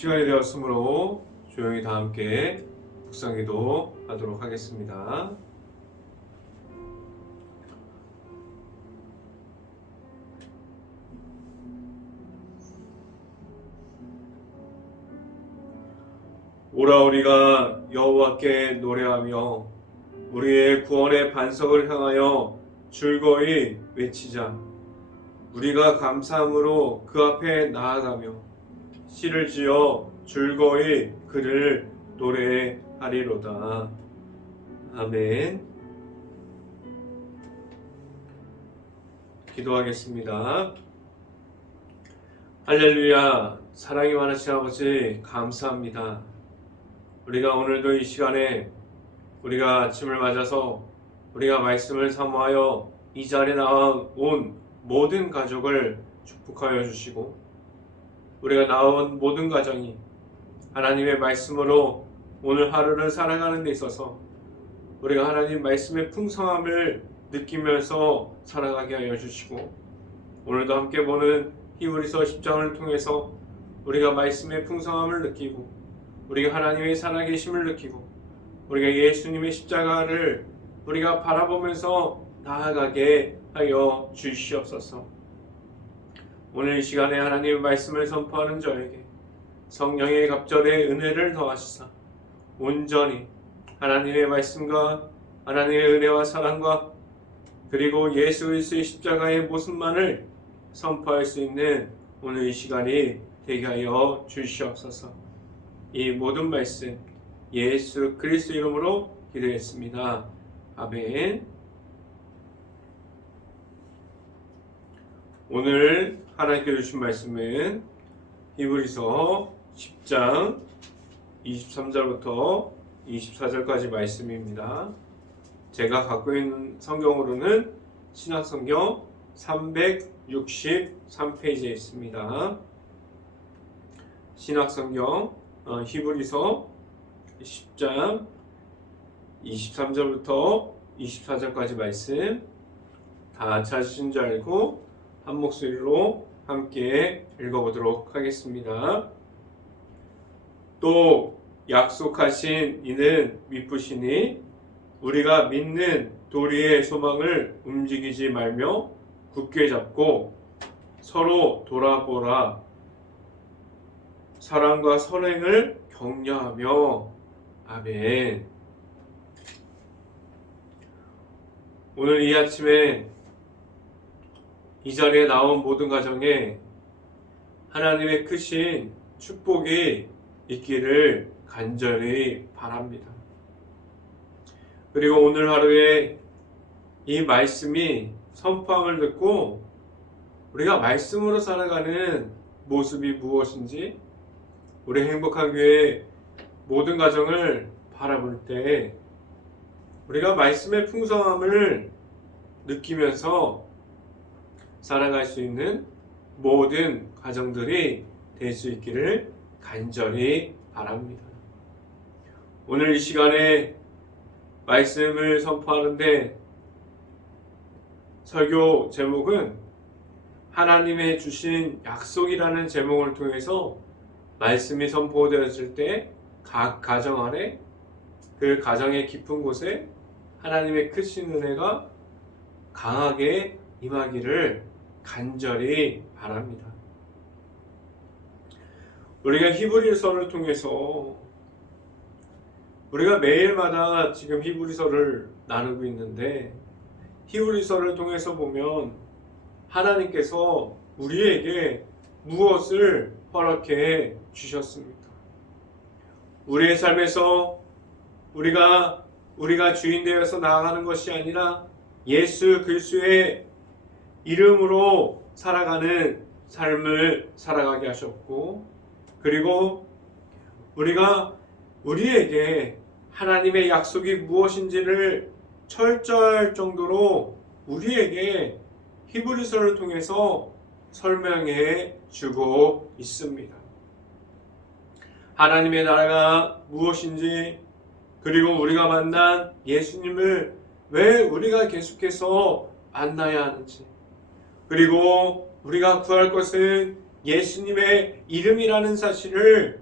시간이 되었으므로 조용히 다 함께 묵상기도 하도록 하겠습니다. 오라 우리가 여호와께 노래하며 우리의 구원의 반석을 향하여 즐거이 외치자. 우리가 감사함으로 그 앞에 나아가며 시를 지어 즐거이 그를 노래하리로다. 아멘. 기도하겠습니다. 할렐루야. 사랑이 많으신 아버지 감사합니다. 우리가 오늘도 이 시간에 우리가 아침을 맞아서 우리가 말씀을 사모하여 이 자리에 나온 모든 가족을 축복하여 주시고 우리가 나온 모든 가정이 하나님의 말씀으로 오늘 하루를 살아가는 데 있어서 우리가 하나님 말씀의 풍성함을 느끼면서 살아가게 하여 주시고 오늘도 함께 보는 히브리서 10장을 통해서 우리가 말씀의 풍성함을 느끼고 우리가 하나님의 살아계심을 느끼고 우리가 예수님의 십자가를 우리가 바라보면서 나아가게 하여 주시옵소서. 오늘 이 시간에 하나님의 말씀을 선포하는 저에게 성령의 갑절의 은혜를 더하시사 온전히 하나님의 말씀과 하나님의 은혜와 사랑과 그리고 예수 그리스도의 십자가의 모습만을 선포할 수 있는 오늘 이 시간이 되게 하여 주시옵소서. 이 모든 말씀 예수 그리스도 이름으로 기도했습니다. 아멘. 오늘 하나님께 주신 말씀은 히브리서 10장 23절부터 24절까지 말씀입니다. 제가 갖고 있는 성경으로는 신약성경 363페이지에 있습니다. 신약성경 히브리서 10장 23절부터 24절까지 말씀 다 찾으신 줄 알고 한 목소리로 함께 읽어보도록 하겠습니다. 또 약속하신 이는 미쁘시니 우리가 믿는 도리의 소망을 움직이지 말며 굳게 잡고 서로 돌아보라. 사랑과 선행을 격려하며. 아멘. 오늘 이 아침에 이 자리에 나온 모든 가정에 하나님의 크신 축복이 있기를 간절히 바랍니다. 그리고 오늘 하루에 이 말씀이 선포함을 듣고 우리가 말씀으로 살아가는 모습이 무엇인지 우리 행복한 교회 모든 가정을 바라볼 때 우리가 말씀의 풍성함을 느끼면서 살아갈 수 있는 모든 가정들이 될 수 있기를 간절히 바랍니다. 오늘 이 시간에 말씀을 선포하는데 설교 제목은 하나님의 주신 약속이라는 제목을 통해서 말씀이 선포되었을 때 각 가정 안에 그 가정의 깊은 곳에 하나님의 크신 은혜가 강하게 임하기를 간절히 바랍니다. 우리가 히브리서를 통해서 우리가 매일마다 지금 히브리서를 나누고 있는데 히브리서를 통해서 보면 하나님께서 우리에게 무엇을 허락해 주셨습니까? 우리의 삶에서 우리가 주인 되어서 나아가는 것이 아니라 예수 그리스도의 이름으로 살아가는 삶을 살아가게 하셨고 그리고 우리가 우리에게 하나님의 약속이 무엇인지를 철저할 정도로 우리에게 히브리서를 통해서 설명해 주고 있습니다. 하나님의 나라가 무엇인지 그리고 우리가 만난 예수님을 왜 우리가 계속해서 만나야 하는지 그리고 우리가 구할 것은 예수님의 이름이라는 사실을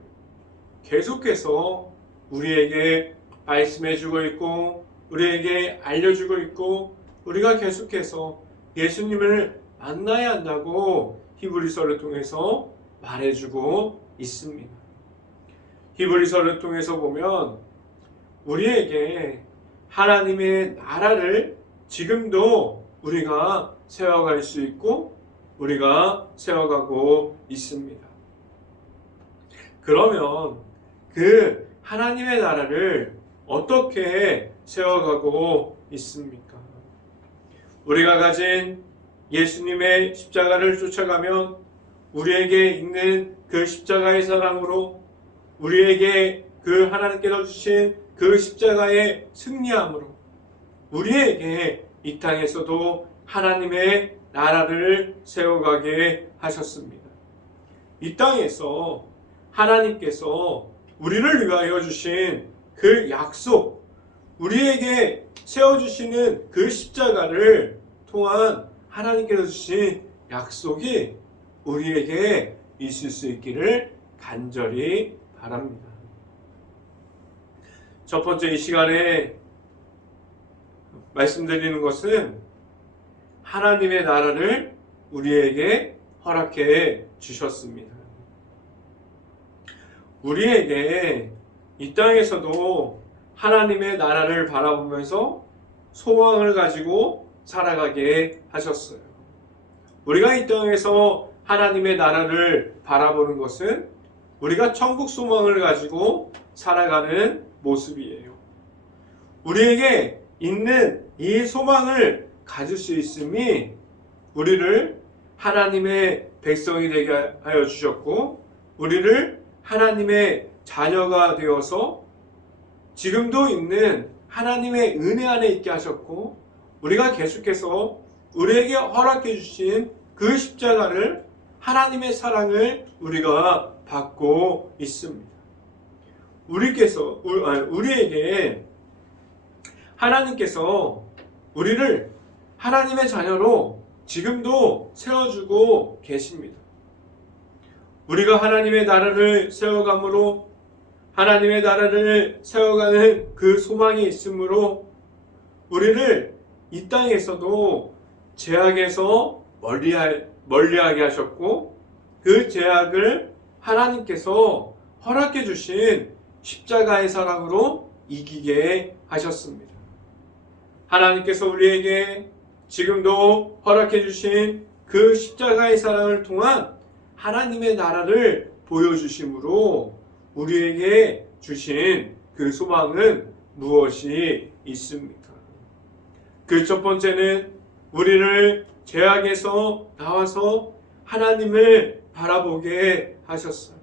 계속해서 우리에게 말씀해주고 있고 우리에게 알려주고 있고 우리가 계속해서 예수님을 만나야 한다고 히브리서를 통해서 말해주고 있습니다. 히브리서를 통해서 보면 우리에게 하나님의 나라를 지금도 우리가 세워갈 수 있고 우리가 세워가고 있습니다. 그러면 그 하나님의 나라를 어떻게 세워가고 있습니까? 우리가 가진 예수님의 십자가를 쫓아가면 우리에게 있는 그 십자가의 사랑으로 우리에게 그 하나님께서 주신 그 십자가의 승리함으로 우리에게 이 땅에서도 하나님의 나라를 세워가게 하셨습니다. 이 땅에서 하나님께서 우리를 위하여 주신 그 약속, 우리에게 세워주시는 그 십자가를 통한 하나님께서 주신 약속이 우리에게 있을 수 있기를 간절히 바랍니다. 첫 번째 이 시간에 말씀드리는 것은 하나님의 나라를 우리에게 허락해 주셨습니다. 우리에게 이 땅에서도 하나님의 나라를 바라보면서 소망을 가지고 살아가게 하셨어요. 우리가 이 땅에서 하나님의 나라를 바라보는 것은 우리가 천국 소망을 가지고 살아가는 모습이에요. 우리에게 있는 이 소망을 가질 수 있음이 우리를 하나님의 백성이 되게 하여 주셨고 우리를 하나님의 자녀가 되어서 지금도 있는 하나님의 은혜 안에 있게 하셨고 우리가 계속해서 우리에게 허락해 주신 그 십자가를 하나님의 사랑을 우리가 받고 있습니다. 우리에게 하나님께서 우리를 하나님의 자녀로 지금도 세워주고 계십니다. 우리가 하나님의 나라를 세워감으로 하나님의 나라를 세워가는 그 소망이 있으므로 우리를 이 땅에서도 죄악에서 멀리하게 하셨고 그 죄악을 하나님께서 허락해 주신 십자가의 사랑으로 이기게 하셨습니다. 하나님께서 우리에게 지금도 허락해 주신 그 십자가의 사랑을 통한 하나님의 나라를 보여주심으로 우리에게 주신 그 소망은 무엇이 있습니까? 그 첫 번째는 우리를 죄악에서 나와서 하나님을 바라보게 하셨어요.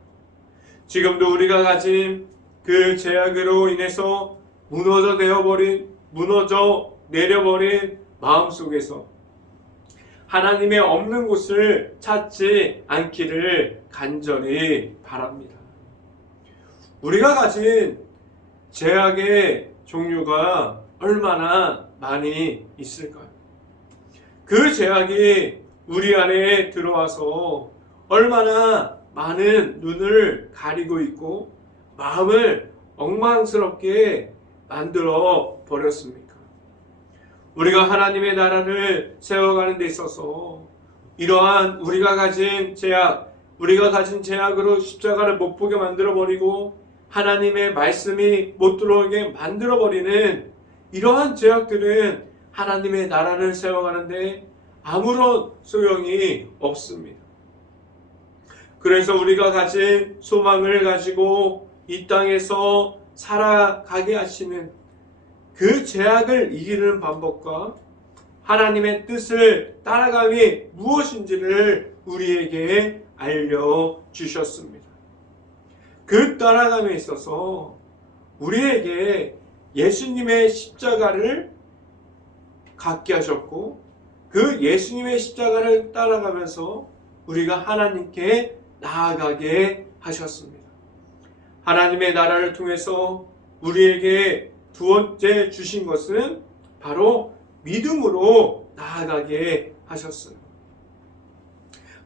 지금도 우리가 가진 그 죄악으로 인해서 무너져 내려버린 마음속에서 하나님의 없는 곳을 찾지 않기를 간절히 바랍니다. 우리가 가진 죄악의 종류가 얼마나 많이 있을까요? 그 죄악이 우리 안에 들어와서 얼마나 많은 눈을 가리고 있고 마음을 엉망스럽게 만들어 버렸습니까? 우리가 하나님의 나라를 세워가는 데 있어서 이러한 우리가 가진 죄악으로 십자가를 못 보게 만들어버리고 하나님의 말씀이 못 들어오게 만들어버리는 이러한 죄악들은 하나님의 나라를 세워가는데 아무런 소용이 없습니다. 그래서 우리가 가진 소망을 가지고 이 땅에서 살아가게 하시는 그 죄악을 이기는 방법과 하나님의 뜻을 따라감이 무엇인지를 우리에게 알려주셨습니다. 그 따라감에 있어서 우리에게 예수님의 십자가를 갖게 하셨고 그 예수님의 십자가를 따라가면서 우리가 하나님께 나아가게 하셨습니다. 하나님의 나라를 통해서 우리에게 두 번째 주신 것은 바로 믿음으로 나아가게 하셨어요.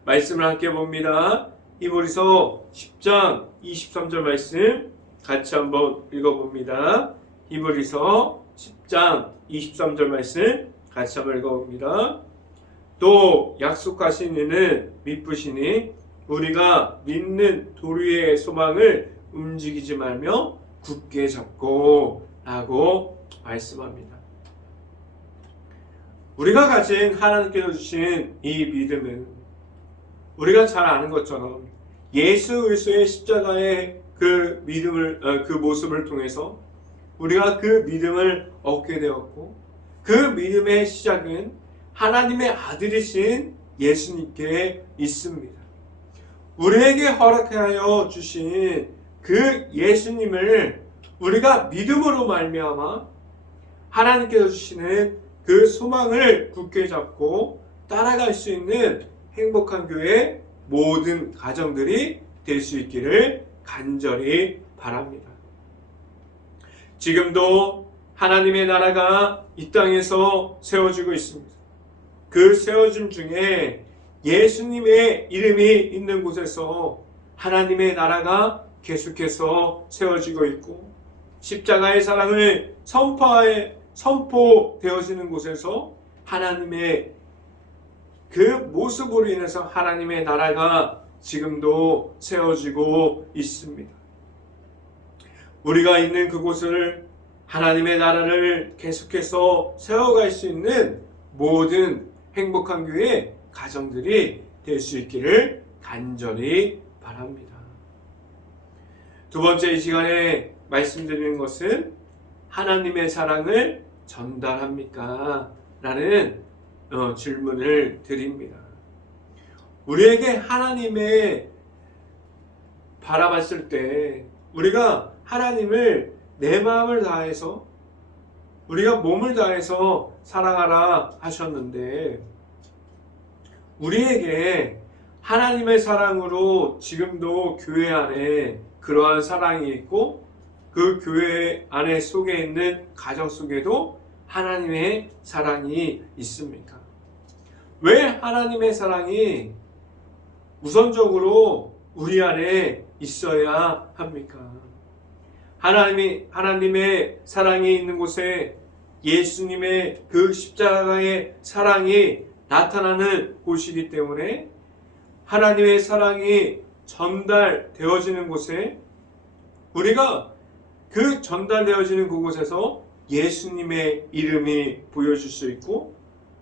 말씀을 함께 봅니다. 히브리서 10장 23절 말씀 같이 한번 읽어봅니다. 히브리서 10장 23절 말씀 같이 한번 읽어봅니다. 또 약속하신 이는 미쁘시니 우리가 믿는 도리의 소망을 움직이지 말며 굳게 잡고 라고 말씀합니다. 우리가 가진 하나님께서 주신 이 믿음은 우리가 잘 아는 것처럼 예수 그리스도의 십자가의 그 믿음을 그 모습을 통해서 우리가 그 믿음을 얻게 되었고, 그 믿음의 시작은 하나님의 아들이신 예수님께 있습니다. 우리에게 허락하여 주신 그 예수님을 우리가 믿음으로 말미암아 하나님께서 주시는 그 소망을 굳게 잡고 따라갈 수 있는 행복한 교회 모든 가정들이 될 수 있기를 간절히 바랍니다. 지금도 하나님의 나라가 이 땅에서 세워지고 있습니다. 그 세워짐 중에 예수님의 이름이 있는 곳에서 하나님의 나라가 계속해서 세워지고 있고, 십자가의 사랑을 선포되어지는 곳에서 하나님의 그 모습으로 인해서 하나님의 나라가 지금도 세워지고 있습니다. 우리가 있는 그곳을 하나님의 나라를 계속해서 세워갈 수 있는 모든 행복한 교회 가정들이 될 수 있기를 간절히 바랍니다. 두 번째 이 시간에 말씀드리는 것은 하나님의 사랑을 전달합니까? 라는 질문을 드립니다. 우리에게 하나님의 바라봤을 때 우리가 하나님을 내 마음을 다해서 우리가 몸을 다해서 사랑하라 하셨는데, 우리에게 하나님의 사랑으로 지금도 교회 안에 그러한 사랑이 있고, 그 교회 안에 속에 있는 가정 속에도 하나님의 사랑이 있습니까? 왜 하나님의 사랑이 우선적으로 우리 안에 있어야 합니까? 하나님의 사랑이 있는 곳에 예수님의 그 십자가의 사랑이 나타나는 곳이기 때문에, 하나님의 사랑이 전달되어지는 곳에 우리가 그 전달되어지는 그곳에서 예수님의 이름이 보여줄 수 있고,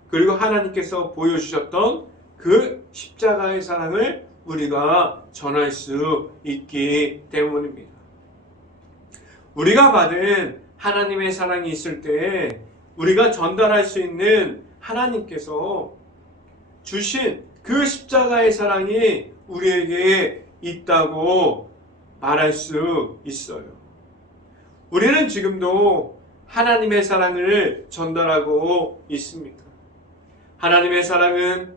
그리고 하나님께서 보여주셨던 그 십자가의 사랑을 우리가 전할 수 있기 때문입니다. 우리가 받은 하나님의 사랑이 있을 때 우리가 전달할 수 있는 하나님께서 주신 그 십자가의 사랑이 우리에게 있다고 말할 수 있어요. 우리는 지금도 하나님의 사랑을 전달하고 있습니다. 하나님의 사랑은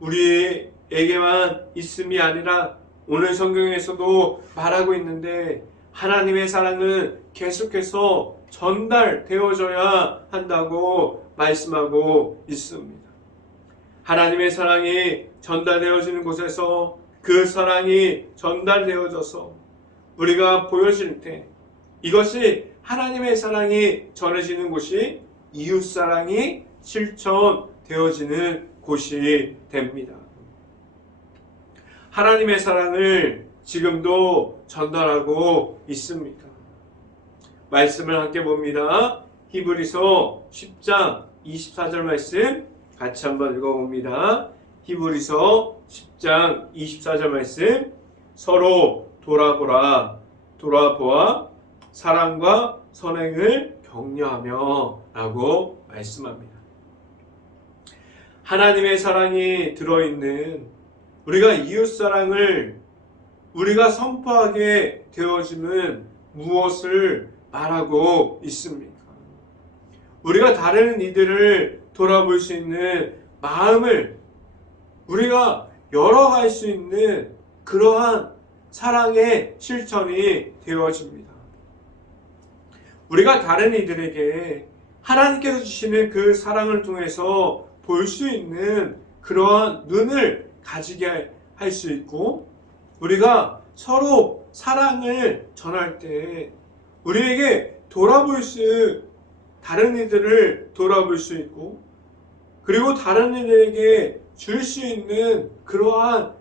우리에게만 있음이 아니라 오늘 성경에서도 말하고 있는데, 하나님의 사랑은 계속해서 전달되어져야 한다고 말씀하고 있습니다. 하나님의 사랑이 전달되어지는 곳에서 그 사랑이 전달되어져서 우리가 보여질 때, 이것이 하나님의 사랑이 전해지는 곳이 이웃사랑이 실천되어지는 곳이 됩니다. 하나님의 사랑을 지금도 전달하고 있습니까? 말씀을 함께 봅니다. 히브리서 10장 24절 말씀 같이 한번 읽어봅니다. 히브리서 10장 24절 말씀, 서로 돌아보아 사랑과 선행을 격려하며 라고 말씀합니다. 하나님의 사랑이 들어있는 우리가 이웃사랑을 우리가 선포하게 되어짐은 무엇을 말하고 있습니까? 우리가 다른 이들을 돌아볼 수 있는 마음을 우리가 열어갈 수 있는 그러한 사랑의 실천이 되어집니다. 우리가 다른 이들에게 하나님께서 주시는 그 사랑을 통해서 볼 수 있는 그러한 눈을 가지게 할 수 있고, 우리가 서로 사랑을 전할 때 우리에게 다른 이들을 돌아볼 수 있고, 그리고 다른 이들에게 줄 수 있는 그러한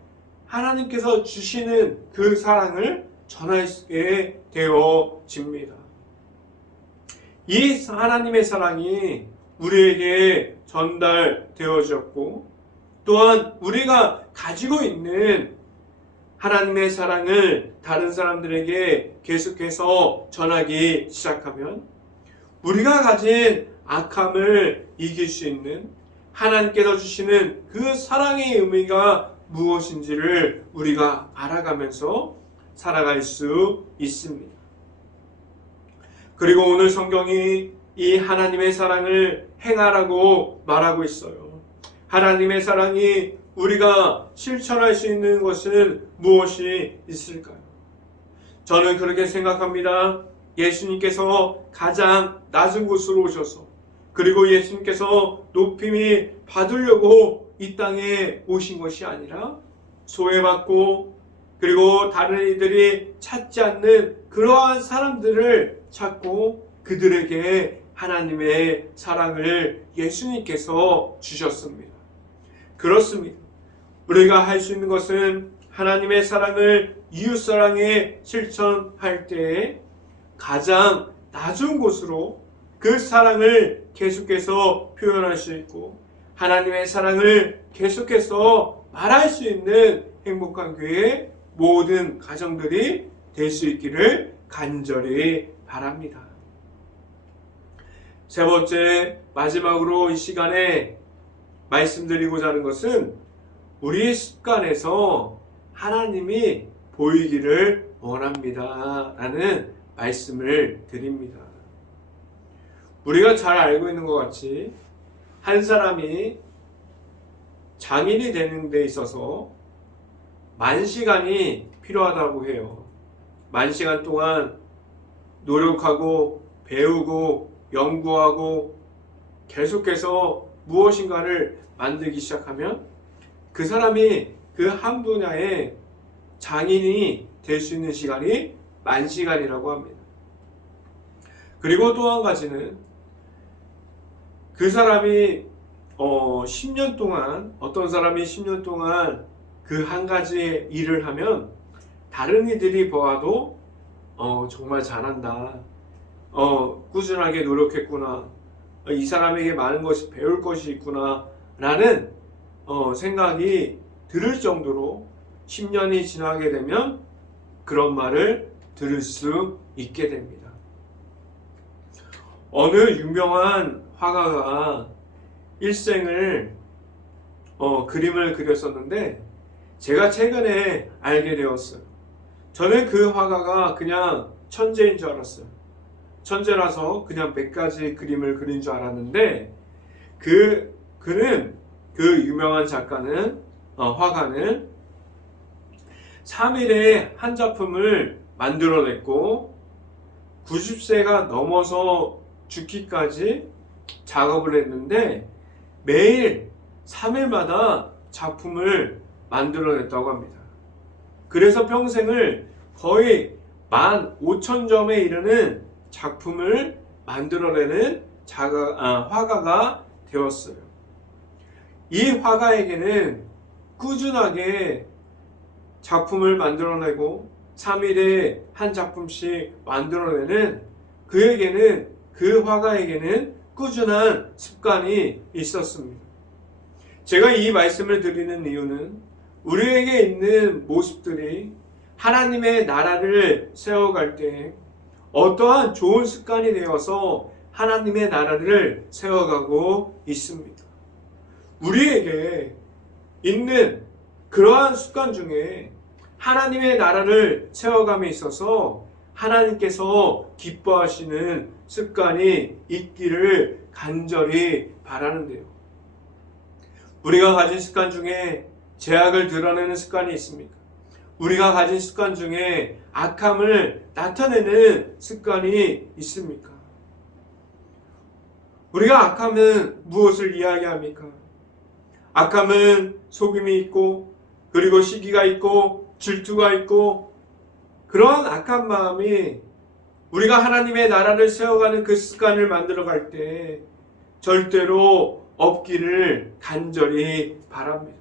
하나님께서 주시는 그 사랑을 전하게 되어집니다. 이 하나님의 사랑이 우리에게 전달되어졌고, 또한 우리가 가지고 있는 하나님의 사랑을 다른 사람들에게 계속해서 전하기 시작하면 우리가 가진 악함을 이길 수 있는 하나님께서 주시는 그 사랑의 의미가 무엇인지를 우리가 알아가면서 살아갈 수 있습니다. 그리고 오늘 성경이 이 하나님의 사랑을 행하라고 말하고 있어요. 하나님의 사랑이 우리가 실천할 수 있는 것은 무엇이 있을까요? 저는 그렇게 생각합니다. 예수님께서 가장 낮은 곳으로 오셔서, 그리고 예수님께서 높임이 받으려고 이 땅에 오신 것이 아니라 소외받고, 그리고 다른 이들이 찾지 않는 그러한 사람들을 찾고 그들에게 하나님의 사랑을 예수님께서 주셨습니다. 그렇습니다. 우리가 할 수 있는 것은 하나님의 사랑을 이웃사랑에 실천할 때에 가장 낮은 곳으로 그 사랑을 계속해서 표현할 수 있고, 하나님의 사랑을 계속해서 말할 수 있는 행복한 교회 모든 가정들이 될 수 있기를 간절히 바랍니다. 세 번째, 마지막으로 이 시간에 말씀드리고자 하는 것은 우리의 습관에서 하나님이 보이기를 원합니다 라는 말씀을 드립니다. 우리가 잘 알고 있는 것 같이 한 사람이 장인이 되는 데 있어서 10,000시간이 필요하다고 해요. 10,000시간 동안 노력하고 배우고 연구하고 계속해서 무엇인가를 만들기 시작하면 그 사람이 그 한 분야의 장인이 될 수 있는 시간이 10,000시간이라고 합니다. 그리고 또 한 가지는 그 사람이 10년 동안, 어떤 사람이 10년 동안 그 한 가지 일을 하면 다른 이들이 보아도 정말 잘한다, 꾸준하게 노력했구나, 이 사람에게 많은 것이 배울 것이 있구나 라는 생각이 들을 정도로 10년이 지나게 되면 그런 말을 들을 수 있게 됩니다. 어느 유명한 화가가 일생을 그림을 그렸었는데 제가 최근에 알게 되었어요. 저는 그 화가가 그냥 천재인 줄 알았어요. 천재라서 그냥 몇 가지 그림을 그린 줄 알았는데 그는 그 유명한 화가는 3일에 한 작품을 만들어냈고 90세가 넘어서 죽기까지 작업을 했는데 매일 3일마다 작품을 만들어냈다고 합니다. 그래서 평생을 거의 15,000점에 이르는 작품을 만들어내는 화가가 되었어요. 이 화가에게는 꾸준하게 작품을 만들어내고 3일에 한 작품씩 만들어내는 그 화가에게는 꾸준한 습관이 있었습니다. 제가 이 말씀을 드리는 이유는 우리에게 있는 모습들이 하나님의 나라를 세워갈 때 어떠한 좋은 습관이 되어서 하나님의 나라를 세워가고 있습니다. 우리에게 있는 그러한 습관 중에 하나님의 나라를 세워감에 있어서 하나님께서 기뻐하시는 습관이 있기를 간절히 바라는데요. 우리가 가진 습관 중에 죄악을 드러내는 습관이 있습니까? 우리가 가진 습관 중에 악함을 나타내는 습관이 있습니까? 우리가 악함은 무엇을 이야기합니까? 악함은 속임이 있고, 그리고 시기가 있고 질투가 있고 그러한 악한 마음이 우리가 하나님의 나라를 세워가는 그 습관을 만들어갈 때 절대로 없기를 간절히 바랍니다.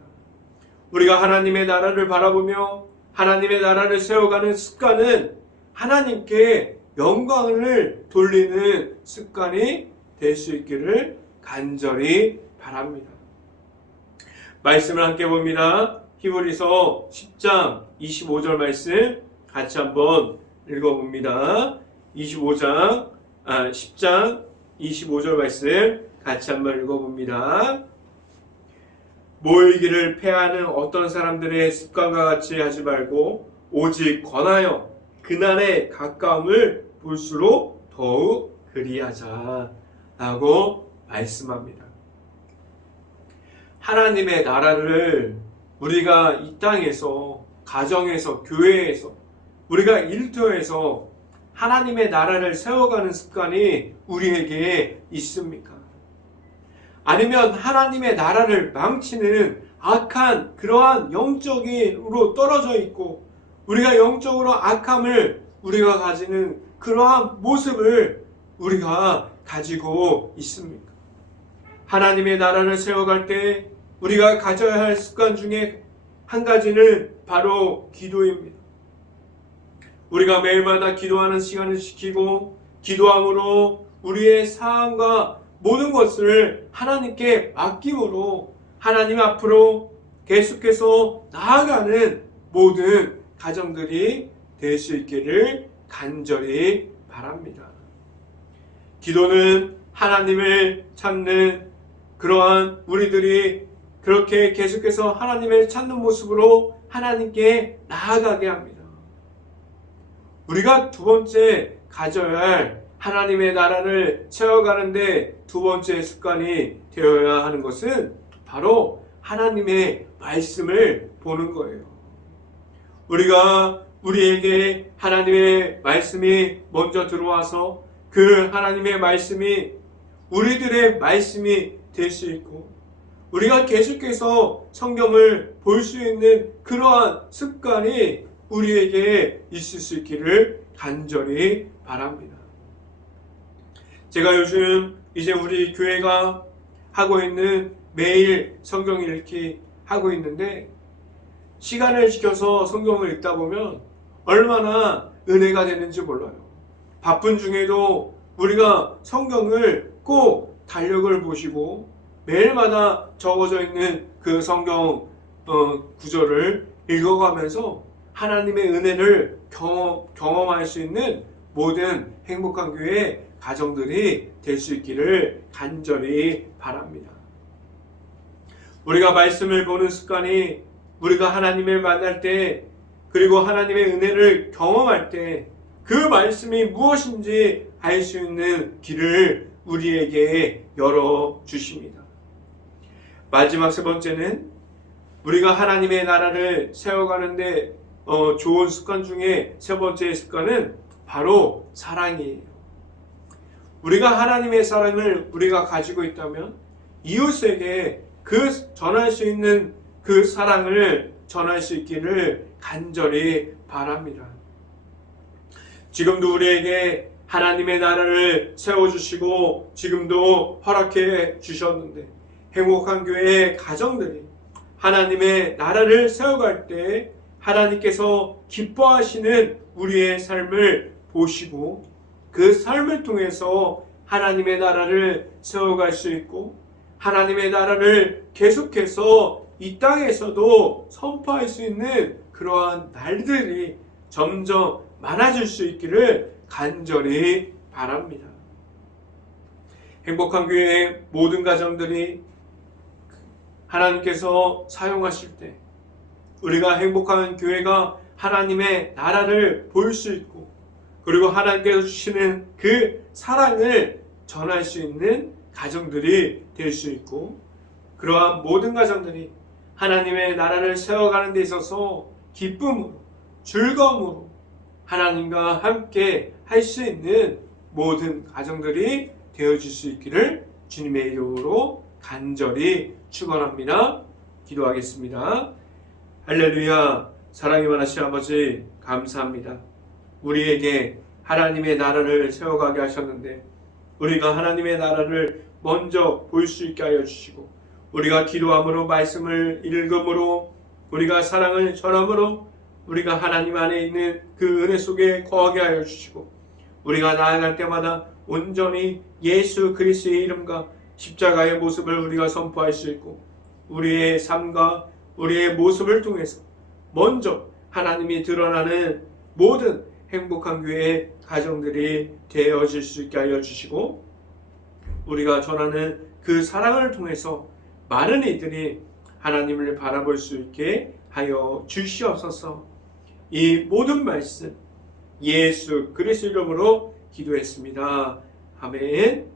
우리가 하나님의 나라를 바라보며 하나님의 나라를 세워가는 습관은 하나님께 영광을 돌리는 습관이 될 수 있기를 간절히 바랍니다. 말씀을 함께 봅니다. 히브리서 10장 25절 말씀 같이 한번 읽어봅니다. 10장 25절 말씀 같이 한번 읽어봅니다. 모이기를 패하는 어떤 사람들의 습관과 같이 하지 말고 오직 권하여 그날의 가까움을 볼수록 더욱 그리하자 라고 말씀합니다. 하나님의 나라를 우리가 이 땅에서, 가정에서, 교회에서, 우리가 일터에서 하나님의 나라를 세워가는 습관이 우리에게 있습니까? 아니면 하나님의 나라를 망치는 악한 그러한 영적으로 떨어져 있고 우리가 영적으로 악함을 우리가 가지는 그러한 모습을 우리가 가지고 있습니까? 하나님의 나라를 세워갈 때 우리가 가져야 할 습관 중에 한 가지는 바로 기도입니다. 우리가 매일마다 기도하는 시간을 지키고 기도함으로 우리의 사항과 모든 것을 하나님께 맡김으로 하나님 앞으로 계속해서 나아가는 모든 가정들이 될 수 있기를 간절히 바랍니다. 기도는 하나님을 찾는 그러한 우리들이 그렇게 계속해서 하나님을 찾는 모습으로 하나님께 나아가게 합니다. 우리가 두 번째 가져야 할 하나님의 나라를 채워가는데 두 번째 습관이 되어야 하는 것은 바로 하나님의 말씀을 보는 거예요. 우리에게 하나님의 말씀이 먼저 들어와서 그 하나님의 말씀이 우리들의 말씀이 될 수 있고 우리가 계속해서 성경을 볼 수 있는 그러한 습관이 우리에게 있을 수 있기를 간절히 바랍니다. 제가 요즘 이제 우리 교회가 하고 있는 매일 성경 읽기 하고 있는데 시간을 지켜서 성경을 읽다 보면 얼마나 은혜가 되는지 몰라요. 바쁜 중에도 우리가 성경을 꼭 달력을 보시고 매일마다 적어져 있는 그 성경 구절을 읽어가면서 하나님의 은혜를 경험할 수 있는 모든 행복한 교회 가정들이 될 수 있기를 간절히 바랍니다. 우리가 말씀을 보는 습관이 우리가 하나님을 만날 때 그리고 하나님의 은혜를 경험할 때 그 말씀이 무엇인지 알 수 있는 길을 우리에게 열어주십니다. 마지막 세 번째는 우리가 하나님의 나라를 세워가는데 좋은 습관 중에 세 번째 습관은 바로 사랑이에요. 우리가 하나님의 사랑을 우리가 가지고 있다면 이웃에게 전할 수 있는 그 사랑을 전할 수 있기를 간절히 바랍니다. 지금도 우리에게 하나님의 나라를 세워주시고 지금도 허락해 주셨는데 행복한 교회의 가정들이 하나님의 나라를 세워갈 때 하나님께서 기뻐하시는 우리의 삶을 보시고 그 삶을 통해서 하나님의 나라를 세워갈 수 있고 하나님의 나라를 계속해서 이 땅에서도 선포할 수 있는 그러한 날들이 점점 많아질 수 있기를 간절히 바랍니다. 행복한 교회의 모든 가정들이 하나님께서 사용하실 때 우리가 행복한 교회가 하나님의 나라를 볼 수 있고 그리고 하나님께서 주시는 그 사랑을 전할 수 있는 가정들이 될 수 있고 그러한 모든 가정들이 하나님의 나라를 세워가는 데 있어서 기쁨으로 즐거움으로 하나님과 함께 할 수 있는 모든 가정들이 되어질 수 있기를 주님의 이름으로 간절히 축원합니다. 기도하겠습니다. 할렐루야. 사랑이 많으신 아버지 감사합니다. 우리에게 하나님의 나라를 세워가게 하셨는데 우리가 하나님의 나라를 먼저 볼 수 있게 하여 주시고 우리가 기도함으로 말씀을 읽음으로 우리가 사랑을 전함으로 우리가 하나님 안에 있는 그 은혜 속에 거하게 하여 주시고 우리가 나아갈 때마다 온전히 예수 그리스도의 이름과 십자가의 모습을 우리가 선포할 수 있고 우리의 삶과 우리의 모습을 통해서 먼저 하나님이 드러나는 모든 행복한 교회의 가정들이 되어질 수 있게 하여 주시고 우리가 전하는 그 사랑을 통해서 많은 이들이 하나님을 바라볼 수 있게 하여 주시옵소서. 이 모든 말씀 예수 그리스도 이름으로 기도했습니다. 아멘.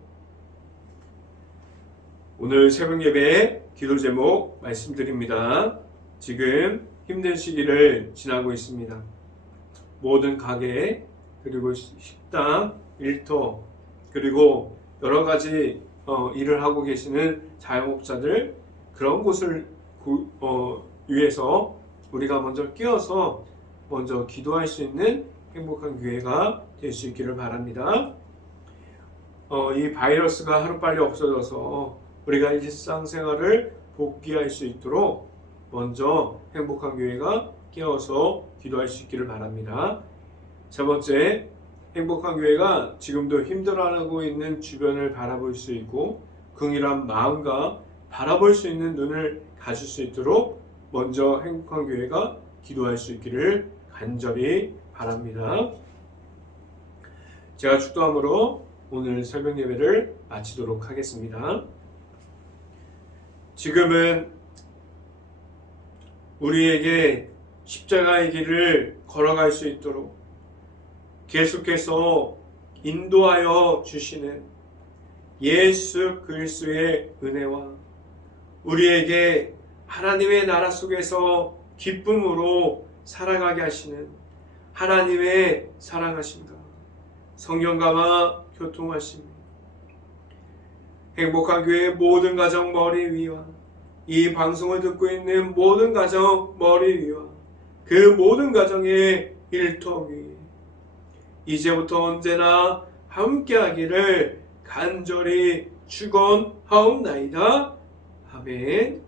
오늘 새벽 예배 기도 제목 말씀드립니다. 지금 힘든 시기를 지나고 있습니다. 모든 가게 그리고 식당, 일터 그리고 여러 가지 일을 하고 계시는 자영업자들 그런 곳을 위해서 우리가 먼저 끼어서 먼저 기도할 수 있는 행복한 교회가 될 수 있기를 바랍니다. 이 바이러스가 하루빨리 없어져서 우리가 일상생활을 복귀할 수 있도록 먼저 행복한 교회가 깨어서 기도할 수 있기를 바랍니다. 세 번째, 행복한 교회가 지금도 힘들어하고 있는 주변을 바라볼 수 있고 긍휼한 마음과 바라볼 수 있는 눈을 가질 수 있도록 먼저 행복한 교회가 기도할 수 있기를 간절히 바랍니다. 제가 축도함으로 오늘 새벽 예배를 마치도록 하겠습니다. 지금은 우리에게 십자가의 길을 걸어갈 수 있도록 계속해서 인도하여 주시는 예수 그리스도의 은혜와 우리에게 하나님의 나라 속에서 기쁨으로 살아가게 하시는 하나님의 사랑하심과 성령감화 교통하심 행복한 교회의 모든 가정 머리 위와 이 방송을 듣고 있는 모든 가정 머리 위와 그 모든 가정의 일터 위에 이제부터 언제나 함께하기를 간절히 축원하옵나이다. 아멘.